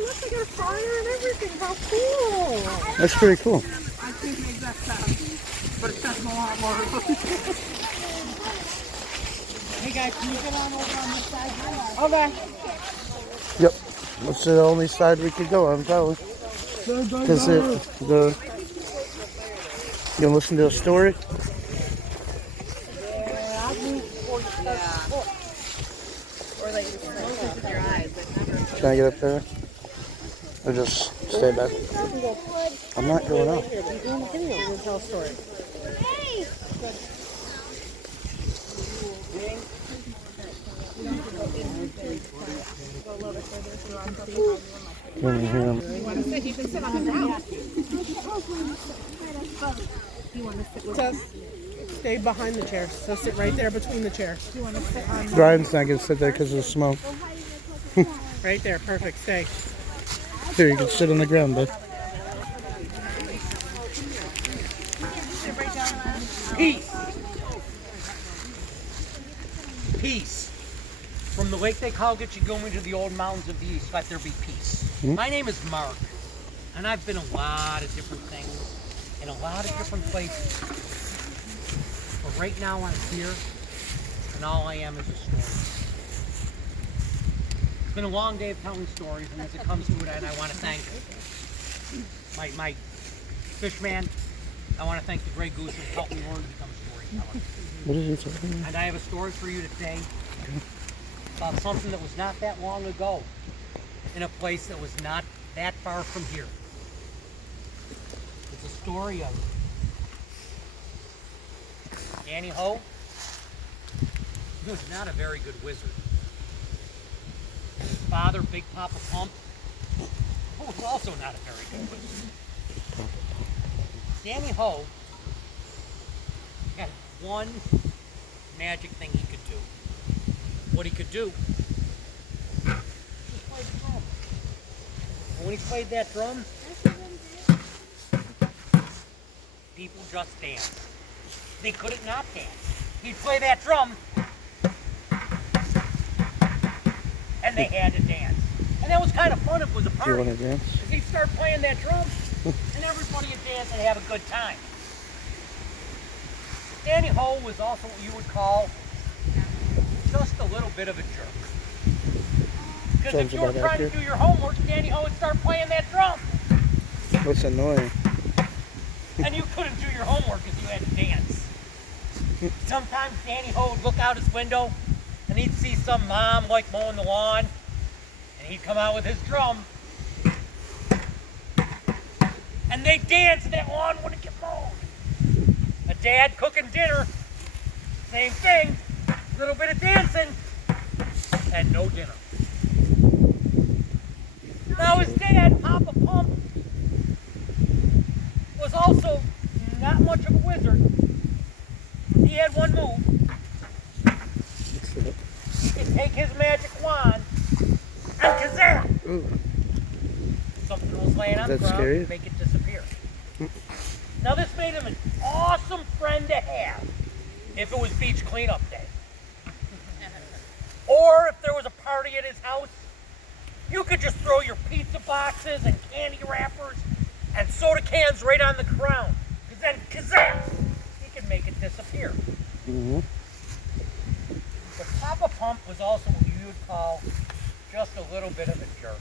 look, they got a fire and everything. How cool. That's pretty cool. I think the exact sound, but it says a lot more. Hey guys, can you get on over on this side? Okay. Yep. That's the only side we could go on, probably. Because you gonna listen to a story? Yeah, I'll move before you start to cook. Or like you close it with your eyes. Can I get up there? Or just stay back? I'm not going up. You're doing a video. You're going to tell a story. Can you hear him? You want to sit? You can sit on the ground. Just stay behind the chair. So sit right there between the chairs. Do you want to sit on Brian's not going to sit there because of the smoke. right there? Perfect. Stay. Here, you can sit on the ground, bud. Peace. Peace. From the lake they call it, you go into the old mountains of the east, let there be peace. My name is Mark, and I've been a lot of different things in a lot of different places. But right now I'm here, and all I am is a story. It's been a long day of telling stories, and as it comes to it, and I want to thank my fish man. I want to thank the Grey Goose who helped me learn to become a storyteller. What is he talking about? And I have a story for you today about something that was not that long ago in a place that was not that far from here. It's a story of Danny Ho, who was not a very good wizard. His father, Big Papa Pump, who was also not a very good wizard. Danny Ho had one magic thing he could do. What he could do, just play the drum. And when he played that drum, people just danced. They couldn't not dance. He'd play that drum, and they had to dance. And that was kind of fun if it was a Do you party. want to dance? Because he'd start playing that drum, and everybody would dance and have a good time. Danny Ho was also what you would call just a little bit of a jerk. Because if you were trying to do your homework, Danny Ho would start playing that drum. What's annoying? And you couldn't do your homework if you had to dance. Sometimes Danny Ho would look out his window and he'd see some mom like mowing the lawn, and he'd come out with his drum. And they'd dance and that lawn wouldn't get mowed. A dad cooking dinner, same thing, a little bit of dancing, and no dinner. Now his dad, Papa Pump, was also not much of a wizard. He had one move. He could take his magic wand and kazam! Ooh. Something was laying on the That's ground scary. and make it disappear. Now this made him an awesome friend to have if it was beach cleanup day. Or if there was a party at his house, you could just throw your pizza boxes and candy wrappers and soda cans right on the ground. Because then, kazam, he could make it disappear. Mm-hmm. But Papa Pump was also what you would call just a little bit of a jerk.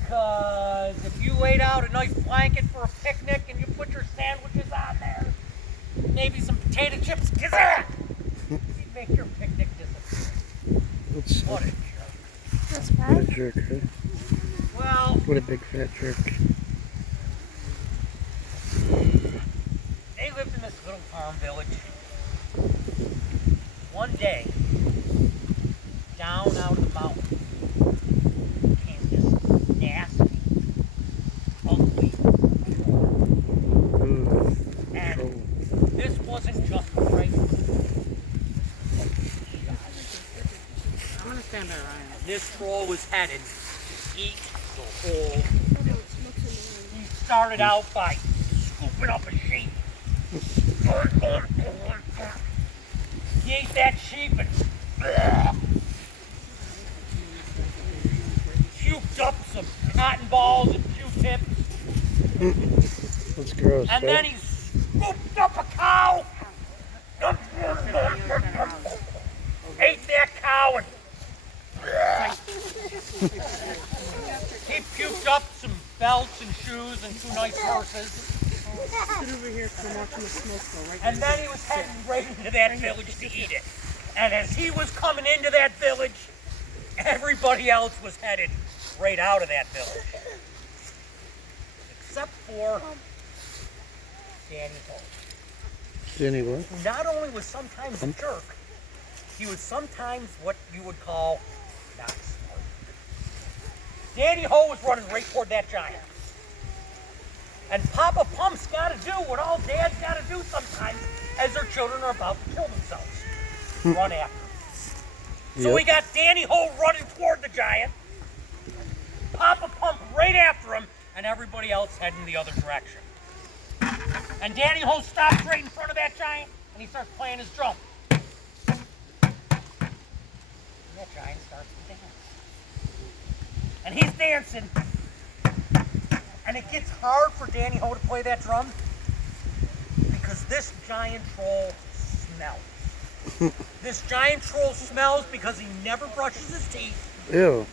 Because if you laid out a nice blanket for a picnic and you put your sandwiches on there, maybe some potato chips, kazam! He'd make your picnic disappear. What a jerk. That's What a bad. jerk, huh? Well, What a big fat jerk. they lived in this little farm village. One day, down out of the mountain, came this nasty, ugly Ooh. and Troll. this wasn't just right. I'm going to stand by Ryan. This troll was headed to eat the whole village. He started out by scooping up a sheep. He ate that sheep and cotton balls and Q-tips. That's gross. And right? then he scooped up a cow. Ate that cow and he puked up some belts and shoes and 2 nice horses. Sit over here because I'm watching the smoke go right And then he was heading right into that village to eat it. And as he was coming into that village, everybody else was headed right out of that village. Except for Danny Hope. Danny what? Who not only was sometimes a jerk, he was sometimes what you would call not smart. Danny Ho was running right toward that giant. And Papa Pump's got to do what all dads got to do sometimes as their children are about to kill themselves. Run after him. So we got Danny Ho running toward the giant, Papa Pump right after him, and everybody else heading the other direction. And Danny Ho stops right in front of that giant, and he starts playing his drum. And that giant starts to dance. And he's dancing. And it gets hard for Danny Ho to play that drum because this giant troll smells. This giant troll smells because he never brushes his teeth. Ew.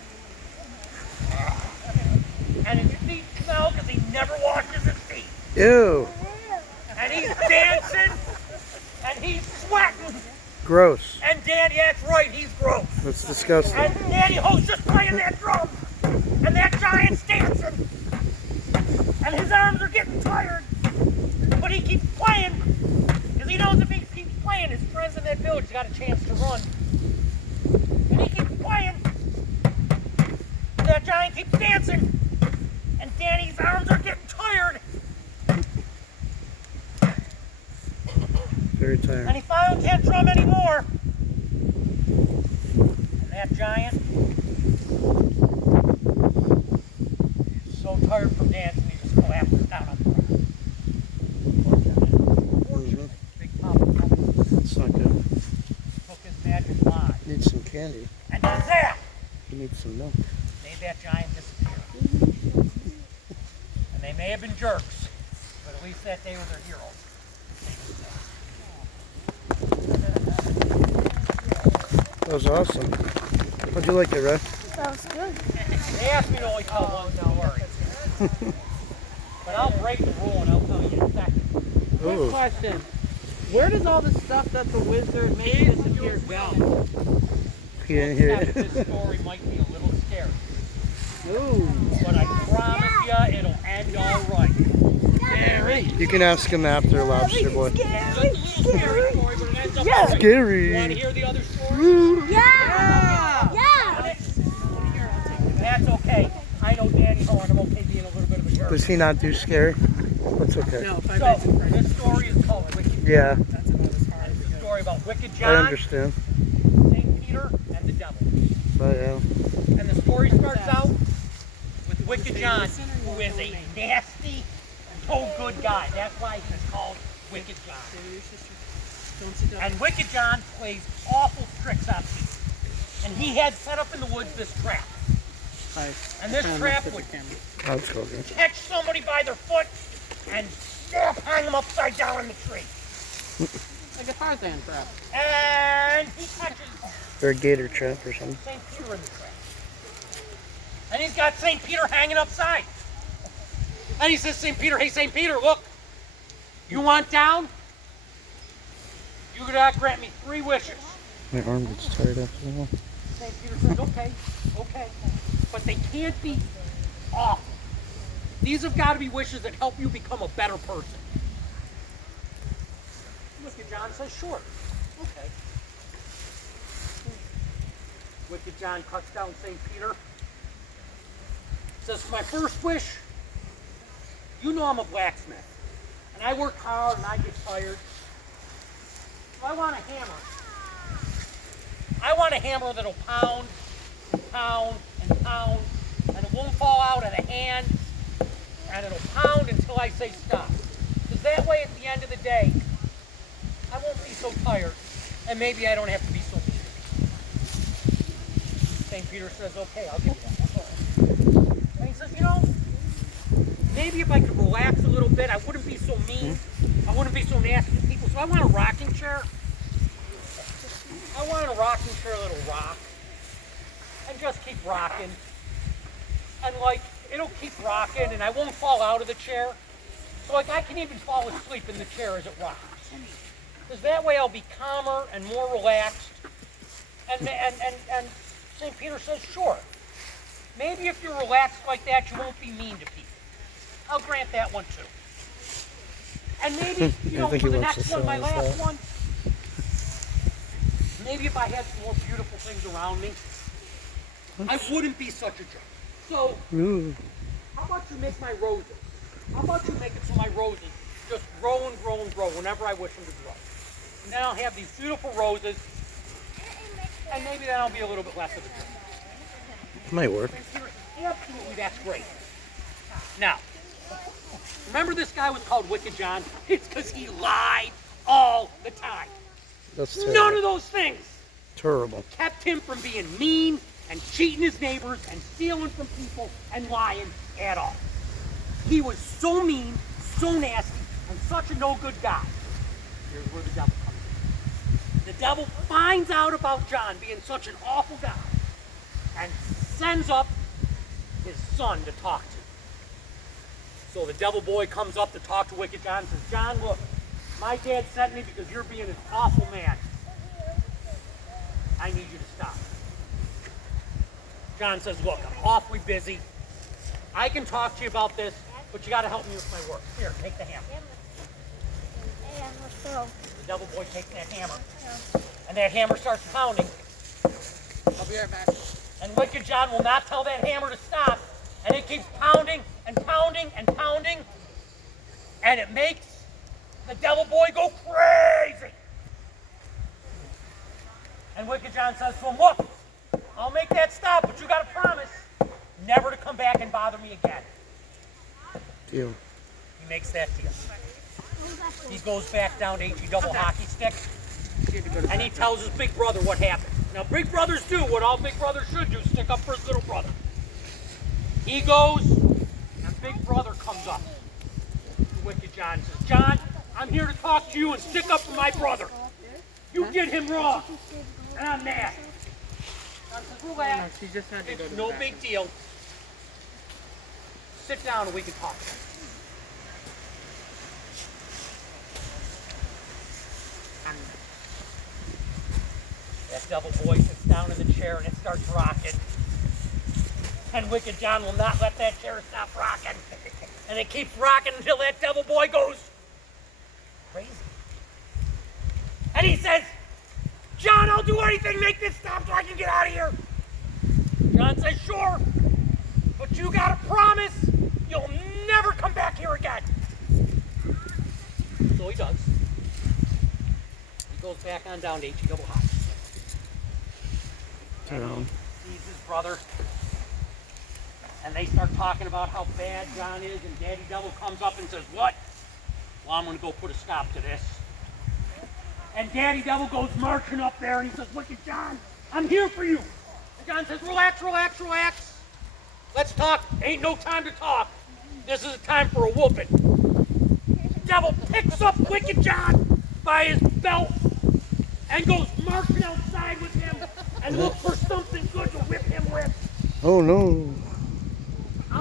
And his feet smell because he never washes his teeth. Ew. And he's dancing. And he's sweating. Gross. And Danny, that's right, he's gross. That's disgusting. And Danny Ho's just playing that drum. And that giant's dancing. And his arms are getting tired. But he keeps playing. Because he knows if he keeps playing, his friends in that village got a chance to run. And he keeps playing. And that giant keeps dancing. And Danny's arms are getting tired. Very And tired. he finally can't drum anymore. And that giant is so tired from dancing, he just collapses down on the ground. Unfortunately, Big Papa Pump It's not good. took his magic wand Need some candy. and did that. You need some milk. Made that giant disappear. And they may have been jerks, but at least that day were their heroes. That was awesome. How'd you like it, Red? That was good. They asked me to only tell one story. But I'll break the rule and I'll tell you in a second. Quick Ooh. question. Where does all the stuff that the wizard made disappear go? You didn't hear Except it. this story might be a little scary. Ooh. But I promise you it'll end all right. Scary. You can ask him after, Lobster Boy. It's just a little scary story, but it ends up all right. You want to Scary. hear the other story? Yeah. That's okay. I know Danny Ho and I'm okay being a little bit of a jerk. Does he not do scary? That's okay. No, 5 So, Nights at Freddy's. this story is called Wicked John. Yeah, That's about as hard It's as a it goes. story about Wicked I John, understand. St. Peter, and the devil. But yeah. And the story starts out with Wicked John, who is a nasty, no good guy. That's why he's called Wicked John. Don't sit down. And Wicked John plays awful tricks on people. And he had set up in the woods this trap. Hi. And this Kinda trap messed with would the camera. That's cool, good. catch somebody by their foot and hang them upside down in the tree. Like a Tarzan trap. And he catches Or a gator trap or something. St. Peter in the trap. And he's got St. Peter hanging upside. And he says, St. Peter, hey, St. Peter, look. You want down? You gotta grant me 3 wishes. My arm gets tired after that. St. Peter says, okay, okay. But they can't be awful. These have got to be wishes that help you become a better person. Wicked John says, sure. Okay. Wicked John cuts down St. Peter. Says, for my first wish, you know I'm a blacksmith. And I work hard and I get tired. So I want a hammer. I want a hammer that'll pound and pound and pound, and it won't fall out of the hand, and it'll pound until I say stop. Because that way, at the end of the day, I won't be so tired, and maybe I don't have to be so mean. St. Peter says, okay, I'll give you that. And he says, you bit. I wouldn't be so mean. I wouldn't be so nasty to people. So I want a rocking chair. I want a rocking chair that'll rock. And just keep rocking. And like, it'll keep rocking and I won't fall out of the chair. So like I can even fall asleep in the chair as it rocks. Because that way I'll be calmer and more relaxed. And St. Peter says, sure. Maybe if you're relaxed like that, you won't be mean to people. I'll grant that one too. And maybe, you know, for the next one, my last one, maybe if I had some more beautiful things around me, I wouldn't be such a jerk. So, how about you make my roses? How about you make it so my roses just grow and grow and grow whenever I wish them to grow? And then I'll have these beautiful roses, and maybe then I'll be a little bit less of a jerk. Might work. Absolutely, that's great. Now, remember this guy was called Wicked John? It's because he lied all the time. That's terrible. None of those things Terrible. kept him from being mean and cheating his neighbors and stealing from people and lying at all. He was so mean, so nasty, and such a no-good guy. Here's where the devil comes in. The devil finds out about John being such an awful guy and sends up his son to talk to him. So the devil boy comes up to talk to Wicked John and says, John, look, my dad sent me because you're being an awful man. I need you to stop. John says, look, I'm awfully busy. I can talk to you about this, but you got to help me with my work. Here, take the hammer. The devil boy takes that hammer, and that hammer starts pounding. I'll be right back. And Wicked John will not tell that hammer to stop, and it keeps pounding and pounding and pounding, and it makes the devil boy go crazy. And Wicked John says to him, look, I'll make that stop, but you got to promise never to come back and bother me again. Deal. He makes that deal. He goes back down to HE double hockey stick, and he tells his big brother what happened. Now, big brothers do what all big brothers should do, stick up for his little brother. He goes, and big brother comes up to Wicked John and says, John, I'm here to talk to you and stick up for my brother. You did him wrong, and I'm mad. John says, relax, She just had to go it's to no the back. big deal. Sit down and we can talk. And that devil boy sits down in the chair and it starts rocking. And Wicked John will not let that chair stop rocking. And it keeps rocking until that devil boy goes crazy. And he says, John, I'll do anything to make this stop so I can get out of here. John says, sure, but you gotta promise you'll never come back here again. So he does. He goes back on down to HE double hockey. And he sees his brother, and they start talking about how bad John is, and Daddy Devil comes up and says, what? Well, I'm gonna go put a stop to this. And Daddy Devil goes marching up there and he says, Wicked John, I'm here for you. And John says, relax, relax, relax. Let's talk. Ain't no time to talk. This is a time for a whooping. Devil picks up Wicked John by his belt and goes marching outside with him and looks for something good to whip him with. Oh no.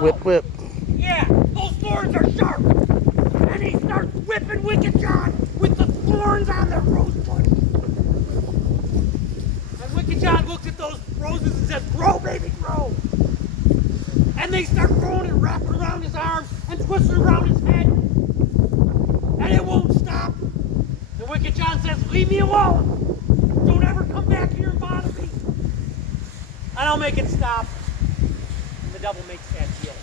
Whip, whip. Yeah, those thorns are sharp. And he starts whipping Wicked John with the thorns on the rosebud. And Wicked John looks at those roses and says, grow, baby, grow. And they start growing and wrapping around his arm and twisting around his head. And it won't stop. And Wicked John says, leave me alone. Don't ever come back here and bother me. And I'll make it stop. And the devil makes that deal.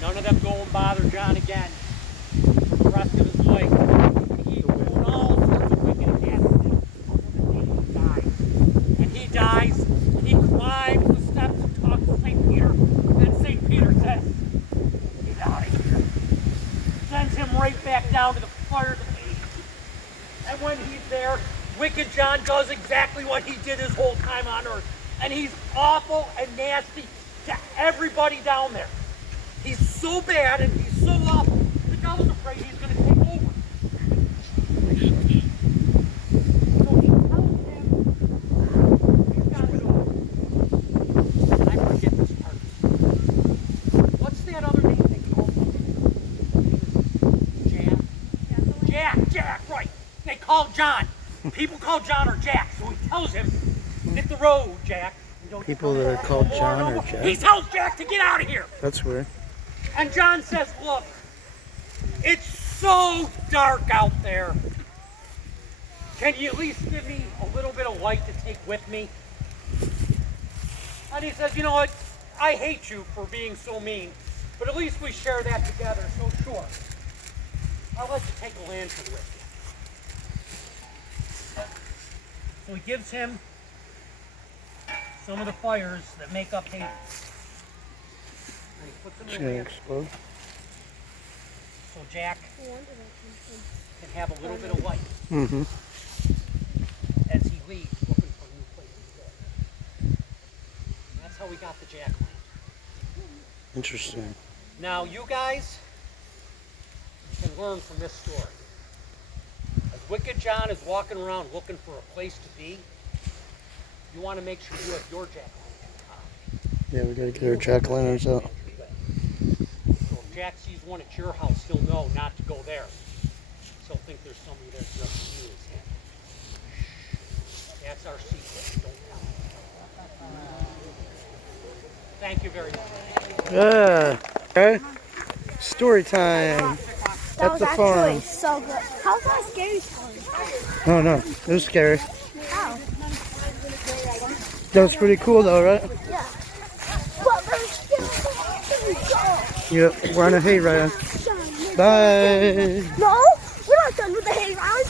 None of them go and bother John again for the rest of his life. He's doing all sorts of wicked and nasty things. And he dies. And he dies, and he climbs the steps and talks to St. Peter. And St. Peter says, get out of here. Sends him right back down to the fires of Hades. And when he's there, Wicked John does exactly what he did his whole time on earth. And he's awful and nasty to everybody down there. He's so bad and he's so awful call John. People call John or Jack, so he tells him, hit the road, Jack. And don't People that are called John or Jack? He tells Jack to get out of here. That's weird. And John says, look, it's so dark out there. Can you at least give me a little bit of light to take with me? And he says, you know what? I hate you for being so mean, but at least we share that together, so sure. I'll let you take a lantern with you. So he gives him some of the fires that make up Hades. And he puts them It's in gonna the lantern explode. so Jack can have a little bit of light Mm-hmm. as he leaves looking for new places to go. And that's how we got the jack-o'-lantern. Interesting. Now, you guys can learn from this story. As Wicked John is walking around looking for a place to be, you want to make sure you have your jack-o'-lantern. Yeah, we gotta get our jack-o'-lanterns out. So if Jack sees one at your house, he'll know not to go there. He'll think there's somebody there just to use him. That's our secret. Don't tell him. Thank you very much. Yeah. Okay. Story time. That At was the actually farm. so good. How's that scary story? Oh no, it was scary. How? That was pretty cool though, right? Yeah. But there's still Yep, we're on a hayride. Bye. No, we're not done with the hay round.